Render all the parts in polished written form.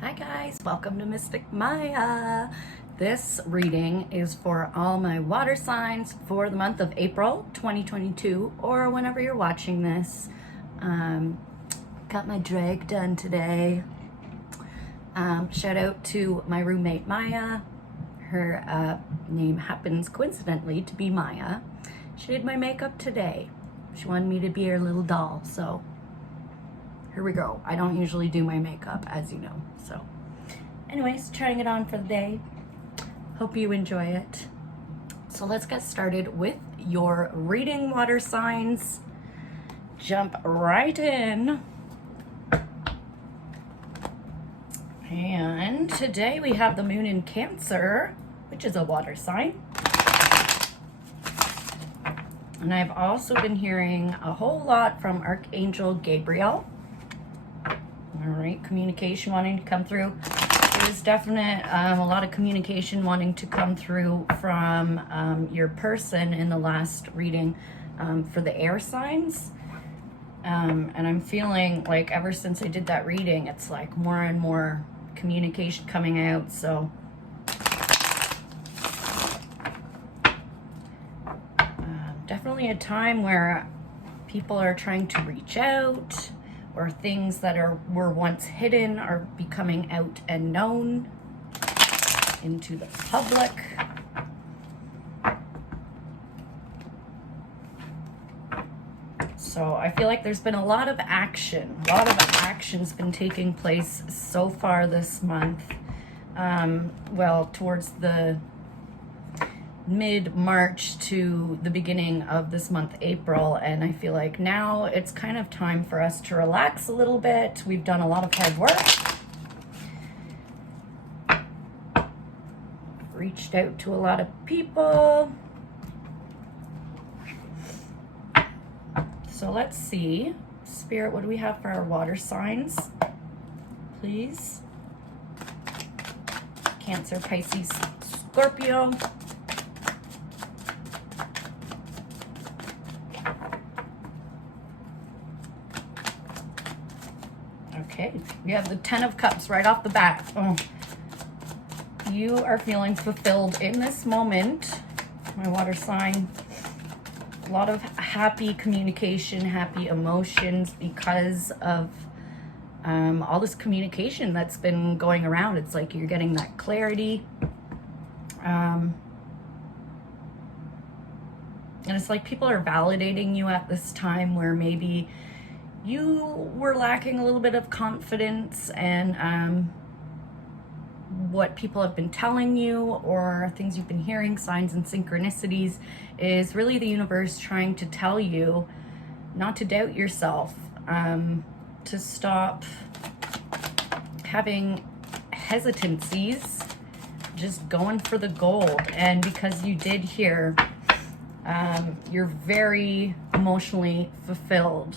Hi guys, welcome to Mystic Maya. This reading is for all my water signs for the month of April 2022 or whenever you're watching this. Got my drag done today. Shout out to my roommate Maya. Her name happens coincidentally to be Maya. She did my makeup today. She wanted me to be her little doll, so here we go. I don't usually do my makeup, as you know. So anyways, trying it on for the day. Hope you enjoy it. So let's get started with your reading, water signs. Jump right in. And today we have the moon in Cancer, which is a water sign. And I've also been hearing a whole lot from Archangel Gabriel. All right, communication wanting to come through. There's definite a lot of communication wanting to come through from your person in the last reading for the air signs. And I'm feeling like ever since I did that reading, it's like more and more communication coming out. So definitely a time where people are trying to reach out, or things that were once hidden are becoming out and known into the public. So I feel like there's been a lot of action. A lot of action's been taking place so far this month. Well, towards the mid-March to the beginning of this month, April, and I feel like now it's kind of time for us to relax a little bit. We've done a lot of hard work. Reached out to a lot of people. So let's see. Spirit, what do we have for our water signs? Please. Cancer, Pisces, Scorpio. Okay, we have the 10 of Cups right off the bat. Oh. You are feeling fulfilled in this moment, my water sign. A lot of happy communication, happy emotions because of all this communication that's been going around. It's like you're getting that clarity. And it's like people are validating you at this time where maybe you were lacking a little bit of confidence, and what people have been telling you or things you've been hearing, signs and synchronicities, is really the universe trying to tell you not to doubt yourself, to stop having hesitancies, just going for the gold. And because you did hear, you're very emotionally fulfilled.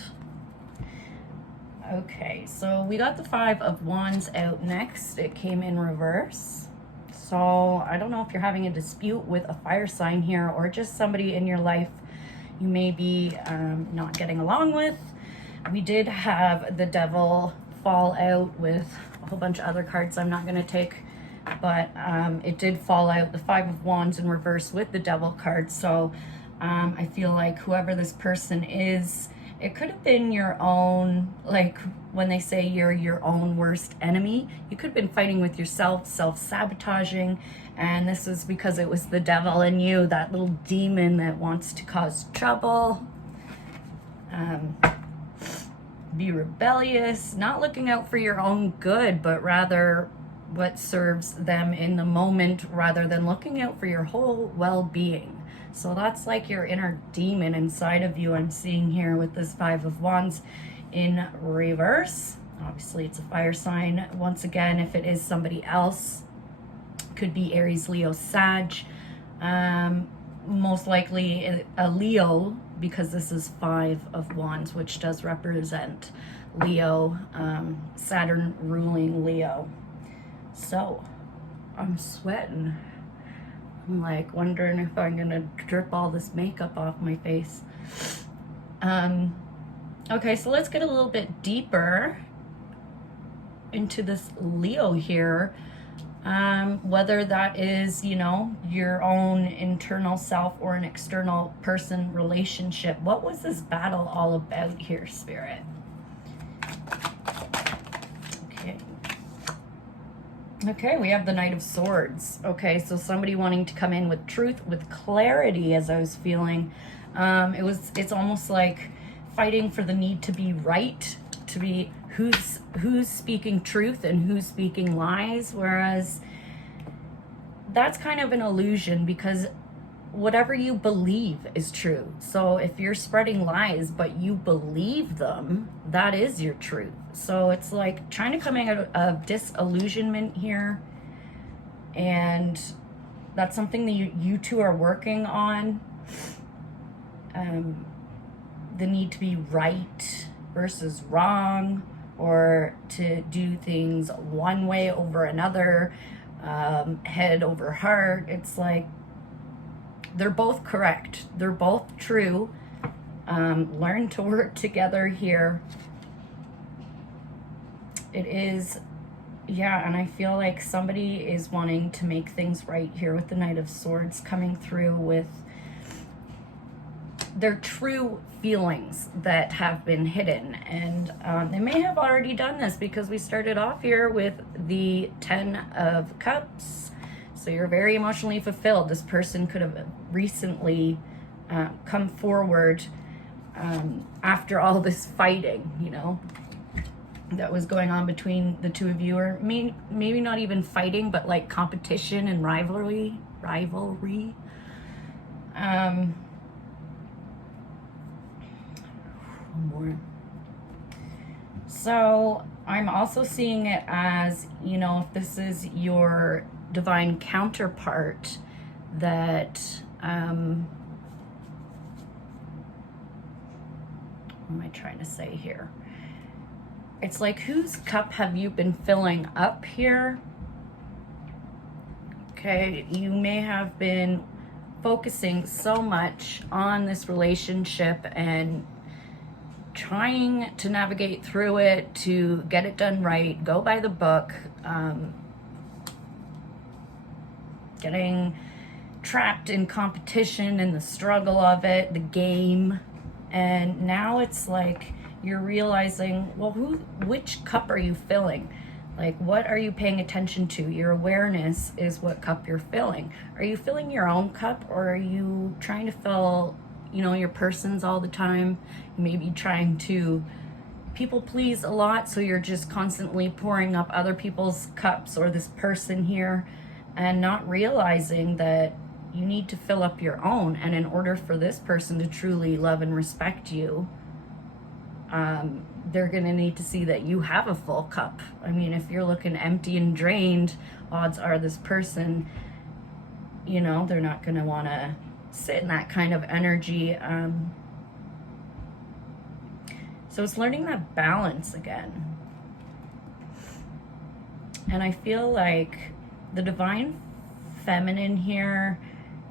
Okay, so we got the 5 of Wands out next. It came in reverse. So I don't know if you're having a dispute with a fire sign here, or just somebody in your life you may be not getting along with. We did have the Devil fall out with a whole bunch of other cards I'm not going to take, but it did fall out, the 5 of Wands in reverse with the Devil card. So I feel like whoever this person is, it could have been your own, like when they say you're your own worst enemy, you could have been fighting with yourself, self-sabotaging, and this is because it was the devil in you, that little demon that wants to cause trouble, be rebellious, not looking out for your own good, but rather what serves them in the moment, rather than looking out for your whole well-being. So that's like your inner demon inside of you I'm seeing here with this 5 of Wands in reverse. Obviously it's a fire sign. Once again, if it is somebody else, could be Aries, Leo, Sag. Most likely a Leo, because this is 5 of Wands, which does represent Leo, Saturn ruling Leo. So I'm sweating. I'm like wondering if I'm gonna drip all this makeup off my face. Okay, so let's get a little bit deeper into this Leo here. Whether that is, you know, your own internal self or an external person relationship. What was this battle all about here, Spirit? Okay. Okay, we have the Knight of Swords. Okay, so somebody wanting to come in with truth, with clarity, as I was feeling. It's almost like fighting for the need to be right, to be who's speaking truth and who's speaking lies, whereas that's kind of an illusion, because whatever you believe is true. So if you're spreading lies but you believe them, that is your truth. So it's like trying to come out of disillusionment here, and that's something that you two are working on. The need to be right versus wrong, or to do things one way over another, head over heart. It's like they're both correct. They're both true. Learn to work together here. It is, yeah, and I feel like somebody is wanting to make things right here with the Knight of Swords coming through with their true feelings that have been hidden. And they may have already done this, because we started off here with the 10 of Cups. So you're very emotionally fulfilled. This person could have recently come forward after all this fighting, you know, that was going on between the two of you, or maybe not even fighting, but like competition and rivalry. More. So I'm also seeing it as, you know, if this is your divine counterpart, that what am I trying to say here? It's like, whose cup have you been filling up here? Okay, you may have been focusing so much on this relationship and trying to navigate through it, to get it done right, go by the book, getting trapped in competition and the struggle of it, the game. And now it's like you're realizing, well, which cup are you filling? Like, what are you paying attention to? Your awareness is what cup you're filling. Are you filling your own cup, or are you trying to fill, you know, your person's all the time? Maybe trying to people please a lot, so you're just constantly pouring up other people's cups, or this person here, and not realizing that you need to fill up your own. And in order for this person to truly love and respect you, they're going to need to see that you have a full cup. I mean, if you're looking empty and drained, odds are this person, you know, they're not going to want to sit in that kind of energy. So it's learning that balance again. And I feel like the divine feminine here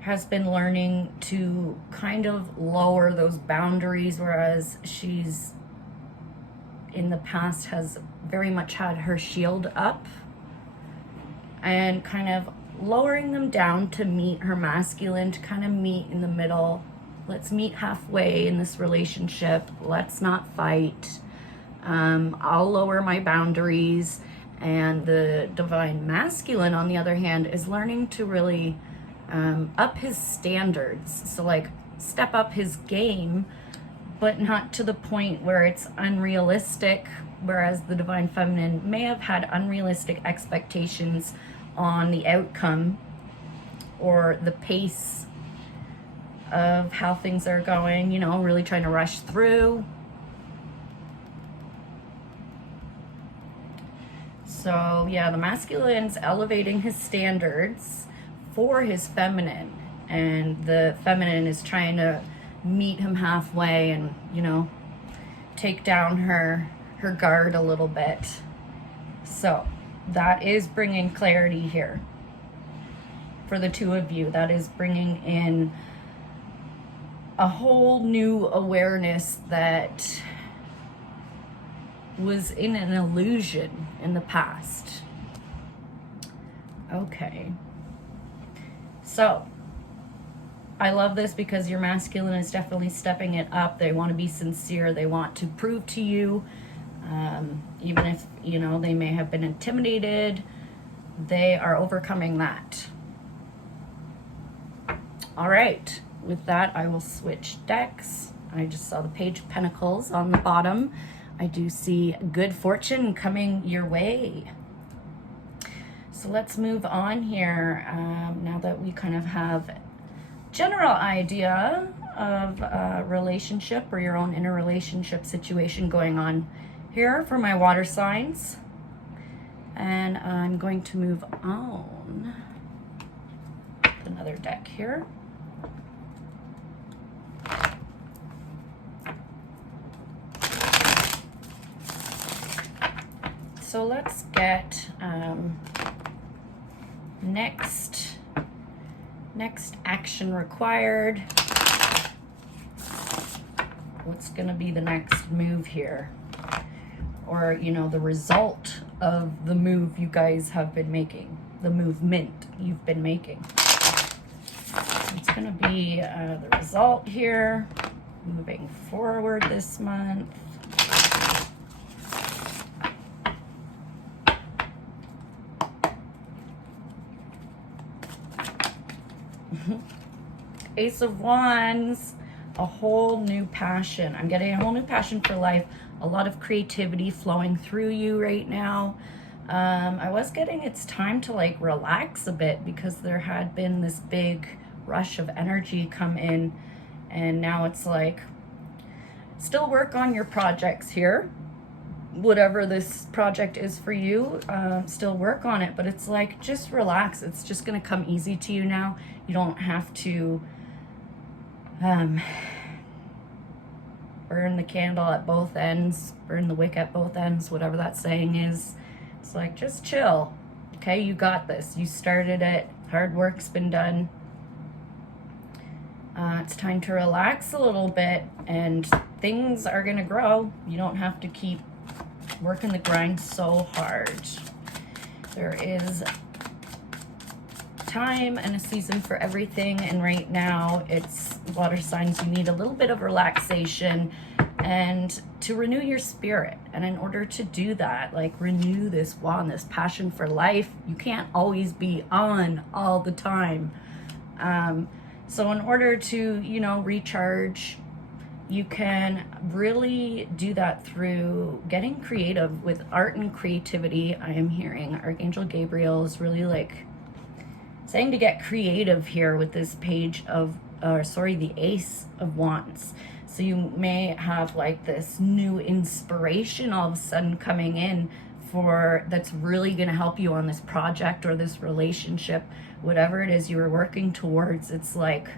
has been learning to kind of lower those boundaries, whereas she's in the past has very much had her shield up, and kind of lowering them down to meet her masculine, to kind of meet in the middle. Let's meet halfway in this relationship. Let's not fight. I'll lower my boundaries. And the divine masculine, on the other hand, is learning to really up his standards. So like step up his game, but not to the point where it's unrealistic. Whereas the divine feminine may have had unrealistic expectations on the outcome or the pace of how things are going, you know, really trying to rush through. So yeah, the masculine's elevating his standards for his feminine, and the feminine is trying to meet him halfway and, you know, take down her guard a little bit. So that is bringing clarity here for the two of you. That is bringing in a whole new awareness that was in an illusion in the past. Okay. So, I love this because your masculine is definitely stepping it up. They want to be sincere. They want to prove to you, even if, you know, they may have been intimidated, they are overcoming that. All right. With that, I will switch decks. I just saw the Page of Pentacles on the bottom. I do see good fortune coming your way. So let's move on here. Now that we kind of have general idea of a relationship or your own inner relationship situation going on here for my water signs. And I'm going to move on with another deck here. So let's get next action required. What's going to be the next move here? Or, you know, the result of the move you guys have been making, the movement you've been making. It's going to be the result here, moving forward this month. Ace of Wands, a whole new passion. I'm getting a whole new passion for life. A lot of creativity flowing through you right now. I was getting it's time to like relax a bit because there had been this big rush of energy come in, and now it's like still work on your projects here. Whatever this project is for you, still work on it, but it's like just relax. It's just going to come easy to you now. You don't have to burn the candle at both ends, burn the wick at both ends, whatever that saying is. It's like, just chill. Okay, you got this. You started it. Hard work's been done. It's time to relax a little bit, and things are going to grow. You don't have to keep working the grind so hard. There is time and a season for everything, and right now it's water signs. You need a little bit of relaxation and to renew your spirit, and in order to do that, like renew this wand, this passion for life, you can't always be on all the time. So in order to, you know, recharge, you can really do that through getting creative with art and creativity. I am hearing Archangel Gabriel is really like saying to get creative here with this page of, the Ace of Wands. So you may have like this new inspiration all of a sudden coming in that's really going to help you on this project or this relationship, whatever it is you were working towards. It's like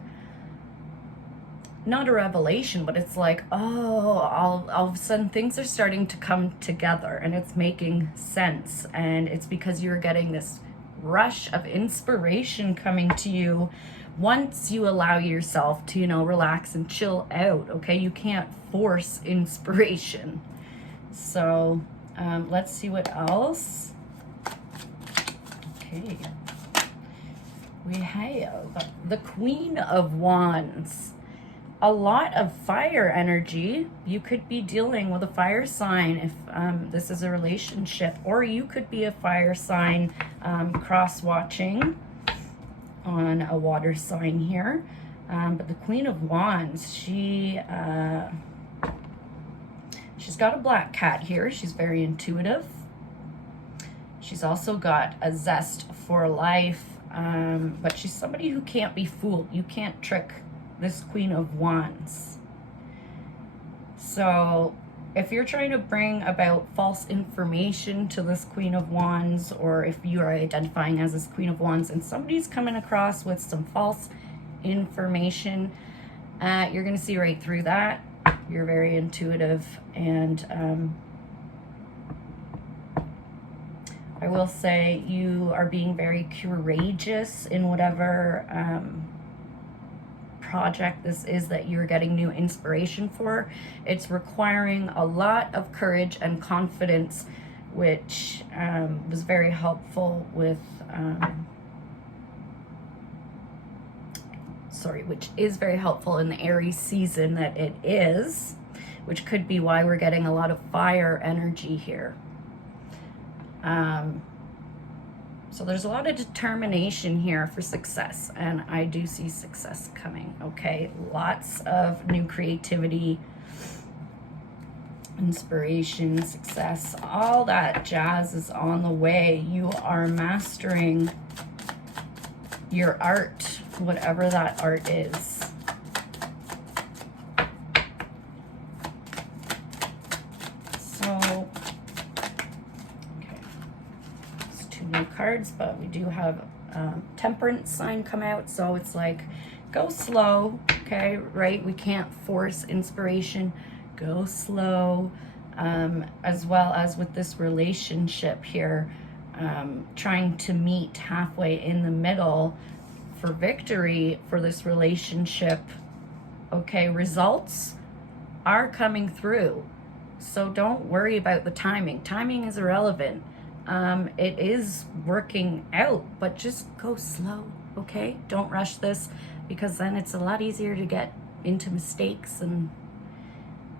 not a revelation, but it's like, oh, all of a sudden things are starting to come together and it's making sense. And it's because you're getting this rush of inspiration coming to you once you allow yourself to, you know, relax and chill out. Okay, you can't force inspiration. So let's see what else. Okay, we have the Queen of Wands. A lot of fire energy. You could be dealing with a fire sign if this is a relationship, or you could be a fire sign cross-watching on a water sign here. But the Queen of Wands, she's got a black cat here. She's very intuitive. She's also got a zest for life, but she's somebody who can't be fooled. You can't trick this Queen of Wands. So if you're trying to bring about false information to this Queen of Wands, or if you are identifying as this Queen of Wands and somebody's coming across with some false information, you're going to see right through that. You're very intuitive, and I will say you are being very courageous in whatever project this is that you're getting new inspiration for. It's requiring a lot of courage and confidence, which was very helpful with, which is very helpful in the Aries season that it is, which could be why we're getting a lot of fire energy here. So there's a lot of determination here for success, and I do see success coming, okay? Lots of new creativity, inspiration, success, all that jazz is on the way. You are mastering your art, whatever that art is. So, okay, it's 2 new cards, but we do have Temperance sign come out, so it's like, go slow, okay, right? We can't force inspiration. Go slow, as well as with this relationship here, trying to meet halfway in the middle for victory for this relationship. Okay, results are coming through, so don't worry about the timing. Timing is irrelevant. It is working out, but just go slow, okay? Don't rush this, because then it's a lot easier to get into mistakes and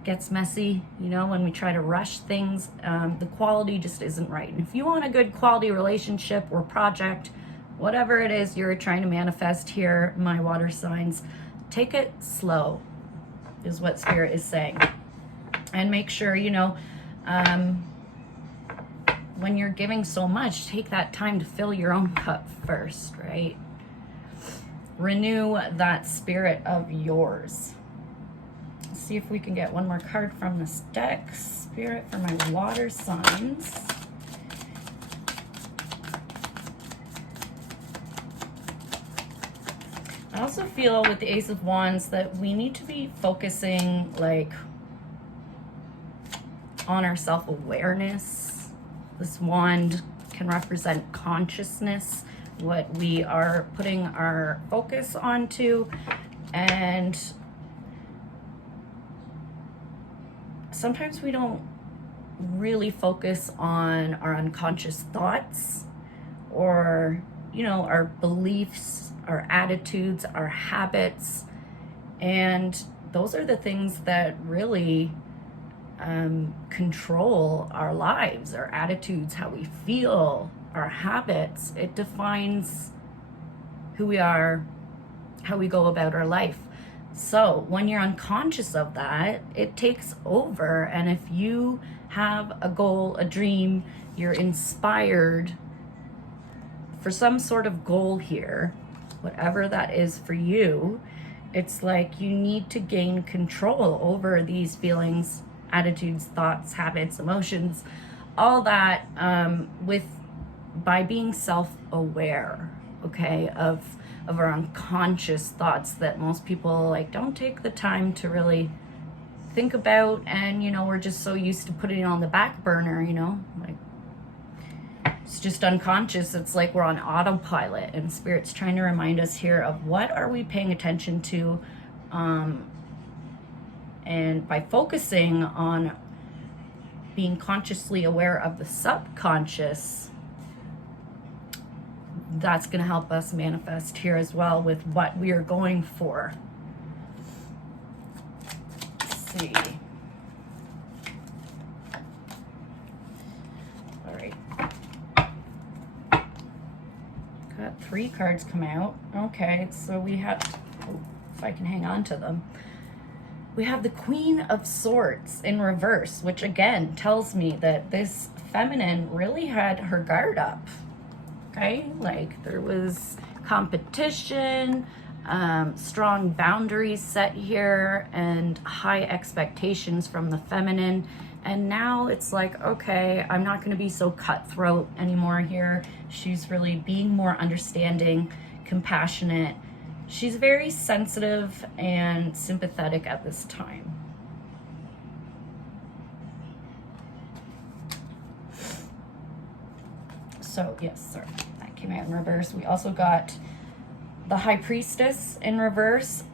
gets messy, you know, when we try to rush things. The quality just isn't right. And if you want a good quality relationship or project, whatever it is you're trying to manifest here, my water signs, take it slow, is what Spirit is saying. And make sure, you know, when you're giving so much, take that time to fill your own cup first, right? Renew that spirit of yours. Let's see if we can get one more card from this deck. Spirit for my water signs. I also feel with the Ace of Wands that we need to be focusing like on our self-awareness. This wand can represent consciousness, what we are putting our focus onto, and sometimes we don't really focus on our unconscious thoughts or, you know, our beliefs, our attitudes, our habits, and those are the things that really control our lives, our attitudes, how we feel, our habits. It defines who we are, how we go about our life. So when you're unconscious of that, it takes over. And if you have a goal, a dream, you're inspired for some sort of goal here, whatever that is for you, it's like you need to gain control over these feelings, attitudes, thoughts, habits, emotions, all that, by being self-aware, okay, of our unconscious thoughts that most people like don't take the time to really think about. And you know, we're just so used to putting it on the back burner, you know, like it's just unconscious. It's like we're on autopilot, and Spirit's trying to remind us here of what are we paying attention to, and by focusing on being consciously aware of the subconscious, that's going to help us manifest here as well with what we are going for. Let's see. All right. Got 3 cards come out. Okay, so we have, if I can hang on to them. We have the Queen of Swords in reverse, which again tells me that this feminine really had her guard up. Okay, like there was competition, strong boundaries set here, and high expectations from the feminine. And now it's like, okay, I'm not going to be so cutthroat anymore here. She's really being more understanding, compassionate. She's very sensitive and sympathetic at this time. So yes, sorry, that came out in reverse. We also got the High Priestess in reverse,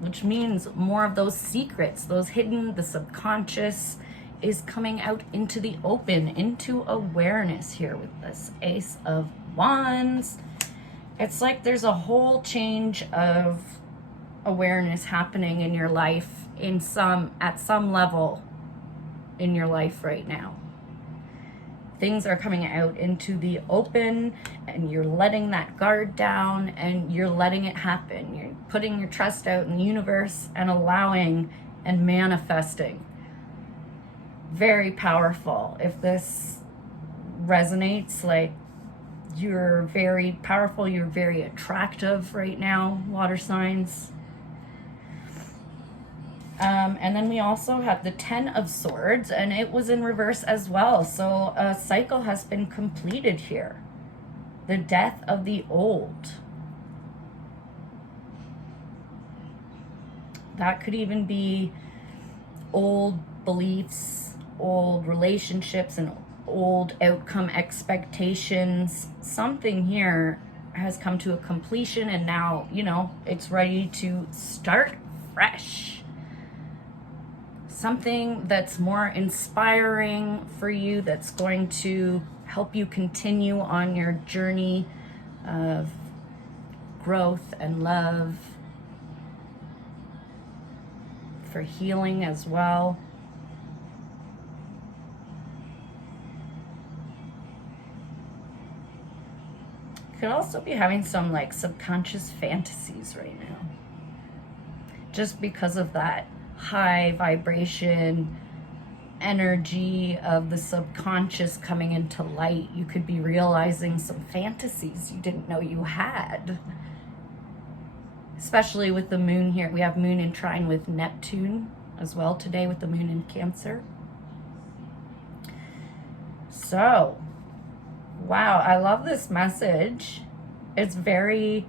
which means more of those secrets, those hidden, the subconscious is coming out into the open, into awareness here with this Ace of Wands. It's like there's a whole change of awareness happening in your life at some level in your life right now. Things are coming out into the open and you're letting that guard down and you're letting it happen. You're putting your trust out in the universe and allowing and manifesting. Very powerful. If this resonates, like, you're very powerful, you're very attractive right now, water signs. And then we also have the Ten of Swords, and it was in reverse as well. So a cycle has been completed here. The death of the old. That could even be old beliefs, old relationships, and old outcome expectations. Something here has come to a completion, and now, you know, it's ready to start fresh. Something that's more inspiring for you, that's going to help you continue on your journey of growth and love, for healing as well. Could also be having some like subconscious fantasies right now, just because of that high vibration energy of the subconscious coming into light. You could be realizing some fantasies you didn't know you had, especially with the moon here. We have moon in trine with Neptune as well today, with the moon in Cancer. So wow, I love this message. It's very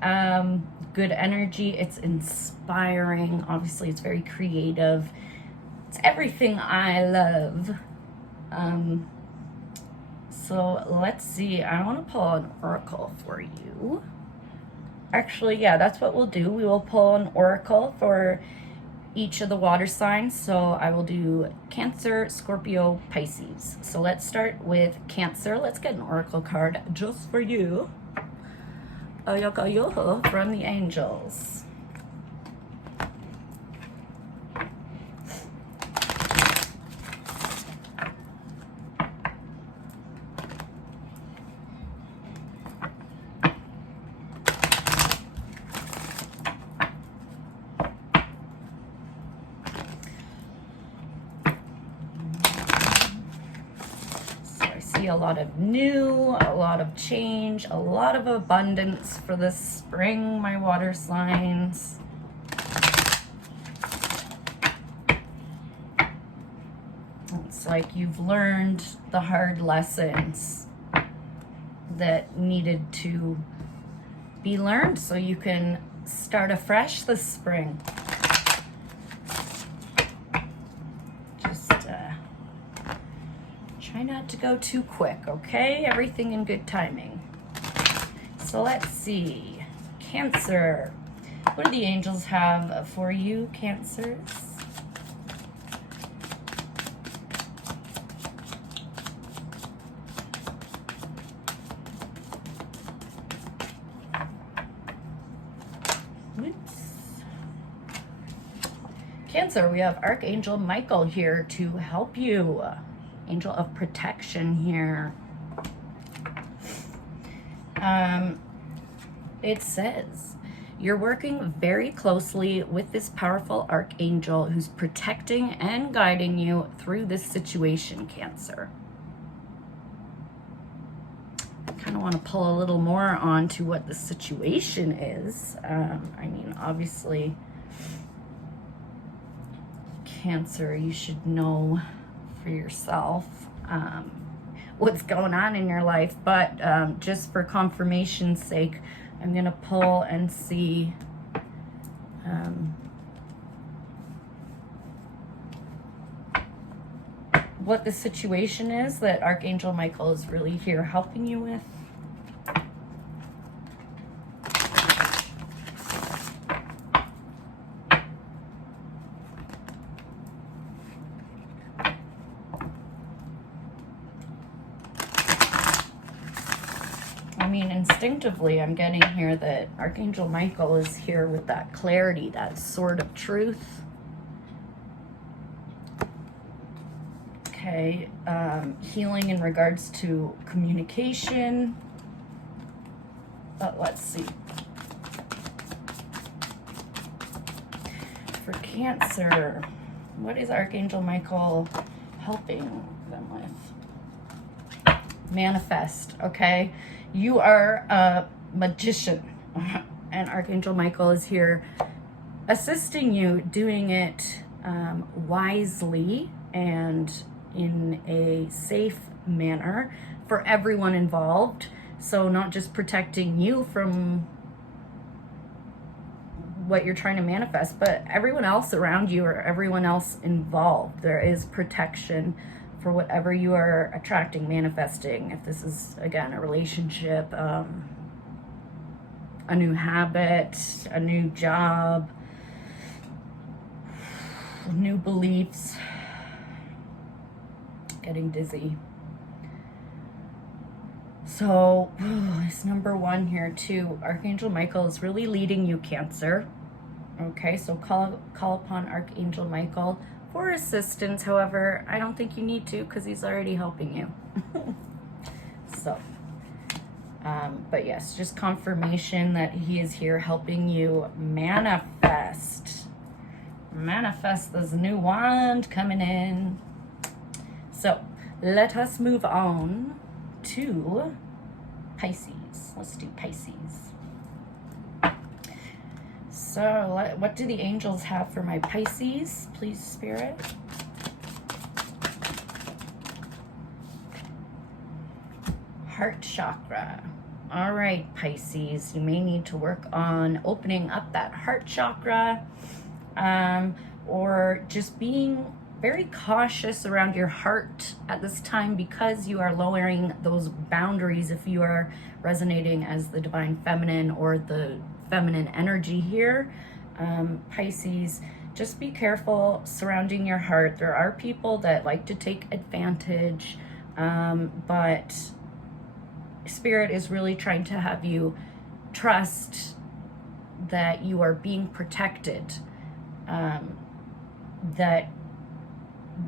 good energy. It's inspiring. Obviously, it's very creative. It's everything I love. So let's see. I want to pull an oracle for you. Actually, yeah, that's what we'll do. We will pull an oracle for each of the water signs. So I will do Cancer, Scorpio, Pisces. So let's start with Cancer. Let's get an oracle card just for you. Ayakayoho from the angels. A lot of new, a lot of change, a lot of abundance for this spring, my water signs. It's like you've learned the hard lessons that needed to be learned so you can start afresh this spring. Try not to go too quick, okay? Everything in good timing. So let's see. Cancer. What do the angels have for you, Cancers? Oops. Cancer, we have Archangel Michael here to help you. Angel of protection here. It says you're working very closely with this powerful archangel who's protecting and guiding you through this situation, Cancer. I kind of want to pull a little more on to what the situation is. I mean, obviously, Cancer, you should know for yourself what's going on in your life, but just for confirmation's sake, I'm gonna pull and see what the situation is that Archangel Michael is really here helping you with. mean, instinctively, I'm getting here that Archangel Michael is here with that clarity, that sword of truth. Okay, healing in regards to communication. Let's see. For Cancer, what is Archangel Michael helping them with? Manifest, okay? You are a magician, and Archangel Michael is here assisting you, doing it wisely and in a safe manner for everyone involved. So not just protecting you from what you're trying to manifest, but everyone else around you or everyone else involved. There is protection for whatever you are attracting, manifesting. If this is, again, a relationship, a new habit, a new job, new beliefs. Getting dizzy. So, it's number one here too. Archangel Michael is really leading you, Cancer. Okay, so call upon Archangel Michael for assistance. However, I don't think you need to because he's already helping you. So, but yes, just confirmation that he is here helping you manifest. Manifest this new wand coming in. So, let us move on to Pisces. Let's do Pisces. So, what do the angels have for my Pisces, please, Spirit? Heart chakra. All right, Pisces, you may need to work on opening up that heart chakra, or just being very cautious around your heart at this time because you are lowering those boundaries if you are resonating as the divine feminine or the feminine energy here. Pisces, just be careful surrounding your heart. There are people that like to take advantage, but Spirit is really trying to have you trust that you are being protected, that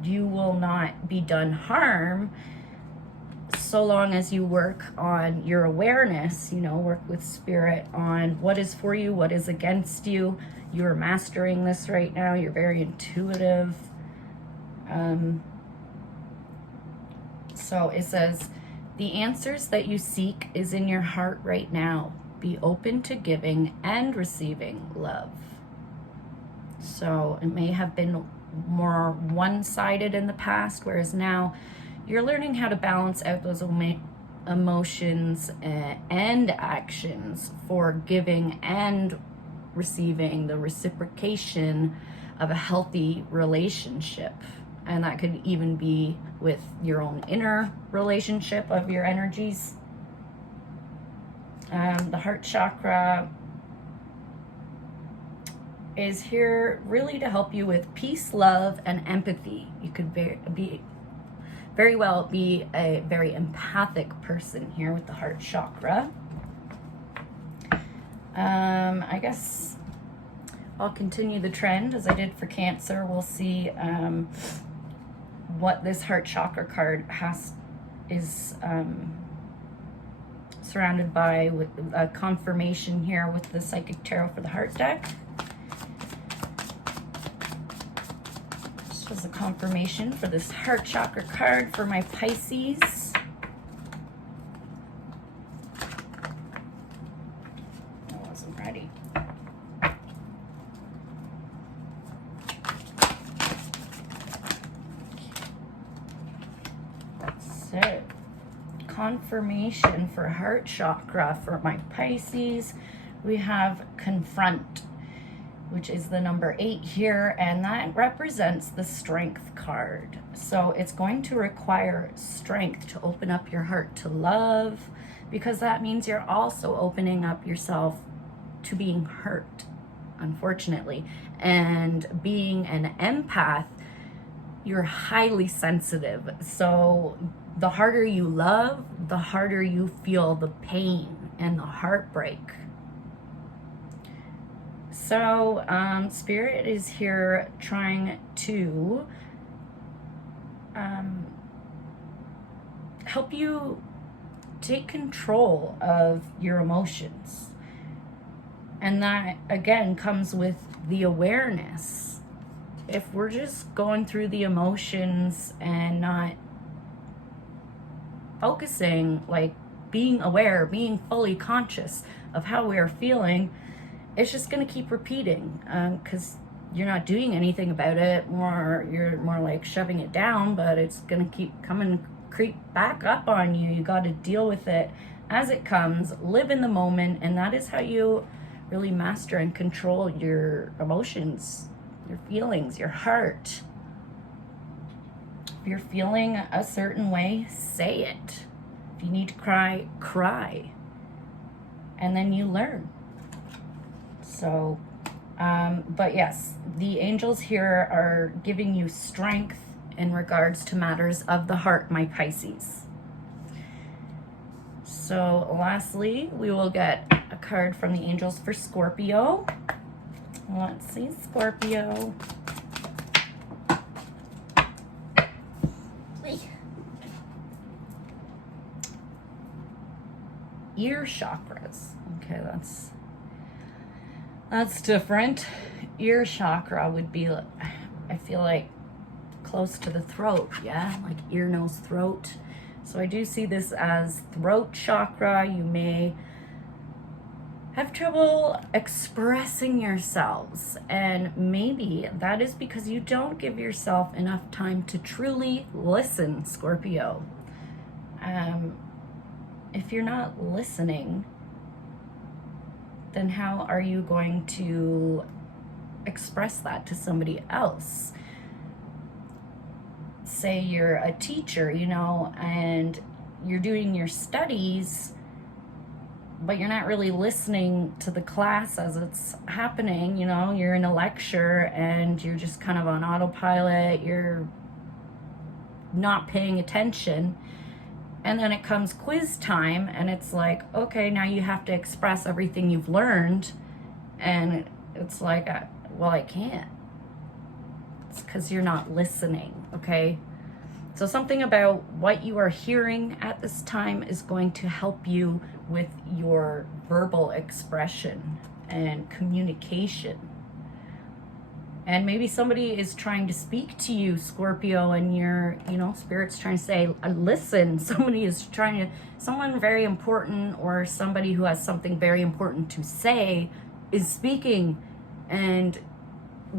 you will not be done harm so long as you work on your awareness, work with Spirit on what is for you, what is against you. You are mastering this right now. You're very intuitive. So it says, the answers that you seek is in your heart right now. Be open to giving and receiving love. So it may have been more one-sided in the past, whereas now you're learning how to balance out those emotions and actions for giving and receiving, the reciprocation of a healthy relationship. And that could even be with your own inner relationship of your energies. The heart chakra is here really to help you with peace, love, and empathy. You could very well be a very empathic person here with the heart chakra. I guess I'll continue the trend as I did for Cancer. We'll see what this heart chakra card is surrounded by, with a confirmation here with the Psychic Tarot for the Heart deck. This was a confirmation for this heart chakra card for my Pisces. I wasn't ready. So, confirmation for heart chakra for my Pisces, we have confront, which is the number 8 here, and that represents the strength card. So it's going to require strength to open up your heart to love, because that means you're also opening up yourself to being hurt, unfortunately. And being an empath, you're highly sensitive. So the harder you love, the harder you feel the pain and the heartbreak. So Spirit is here trying to help you take control of your emotions. And that, again, comes with the awareness. If we're just going through the emotions and not focusing, like being aware, being fully conscious of how we are feeling, it's just going to keep repeating, because you're not doing anything about it. You're more like shoving it down, but it's going to keep coming, creep back up on you. You got to deal with it as it comes, live in the moment, and that is how you really master and control your emotions, your feelings, your heart. If you're feeling a certain way, say it. If you need to cry, cry. And then you learn. So, but yes, the angels here are giving you strength in regards to matters of the heart, my Pisces. So lastly, we will get a card from the angels for Scorpio. Let's see, Scorpio. Ear chakras. Okay, that's different. Ear chakra would be, I feel like, close to the throat, yeah? Like ear, nose, throat. So I do see this as throat chakra. You may have trouble expressing yourselves, and maybe that is because you don't give yourself enough time to truly listen, Scorpio. If you're not listening, then how are you going to express that to somebody else? Say you're a teacher, and you're doing your studies, but you're not really listening to the class as it's happening. You're in a lecture and you're just kind of on autopilot. You're not paying attention. And then it comes quiz time, and it's like, okay, now you have to express everything you've learned. And it's like, well, I can't. It's because you're not listening, okay? So something about what you are hearing at this time is going to help you with your verbal expression and communication. And maybe somebody is trying to speak to you, Scorpio, and your, Spirit's trying to say, listen. Someone very important, or somebody who has something very important to say is speaking, and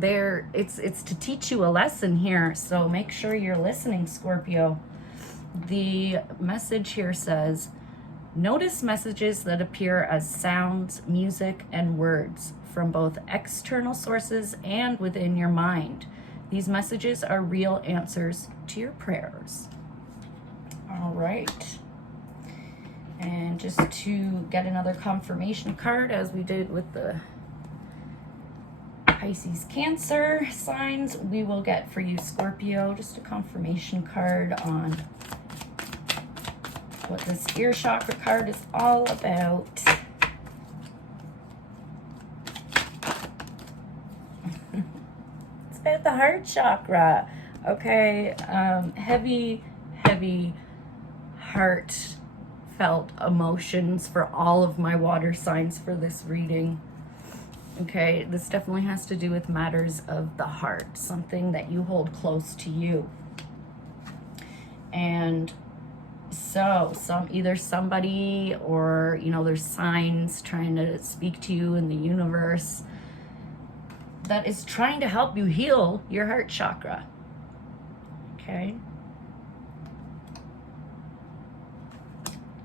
it's to teach you a lesson here. So make sure you're listening, Scorpio. The message here says, notice messages that appear as sounds, music, and words from both external sources and within your mind. These messages are real answers to your prayers. All right. And just to get another confirmation card, as we did with the Pisces, Cancer signs, we will get for you, Scorpio, just a confirmation card on what this ear chakra card is all about. It's about the heart chakra. Okay, heavy heartfelt emotions for all of my water signs for this reading. Okay, this definitely has to do with matters of the heart, something that you hold close to you. And so either somebody or, there's signs trying to speak to you in the universe that is trying to help you heal your heart chakra. Okay.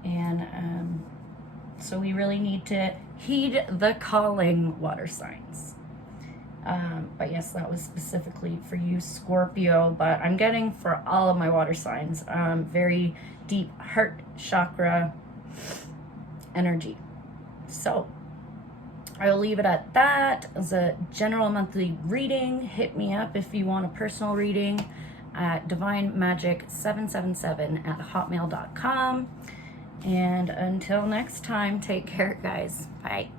And so we really need to heed the calling, water signs. But yes, that was specifically for you, Scorpio, but I'm getting for all of my water signs, very deep heart chakra energy. So I will leave it at that as a general monthly reading. Hit me up if you want a personal reading. at divinemagic777@hotmail.com. And until next time, take care, guys. Bye.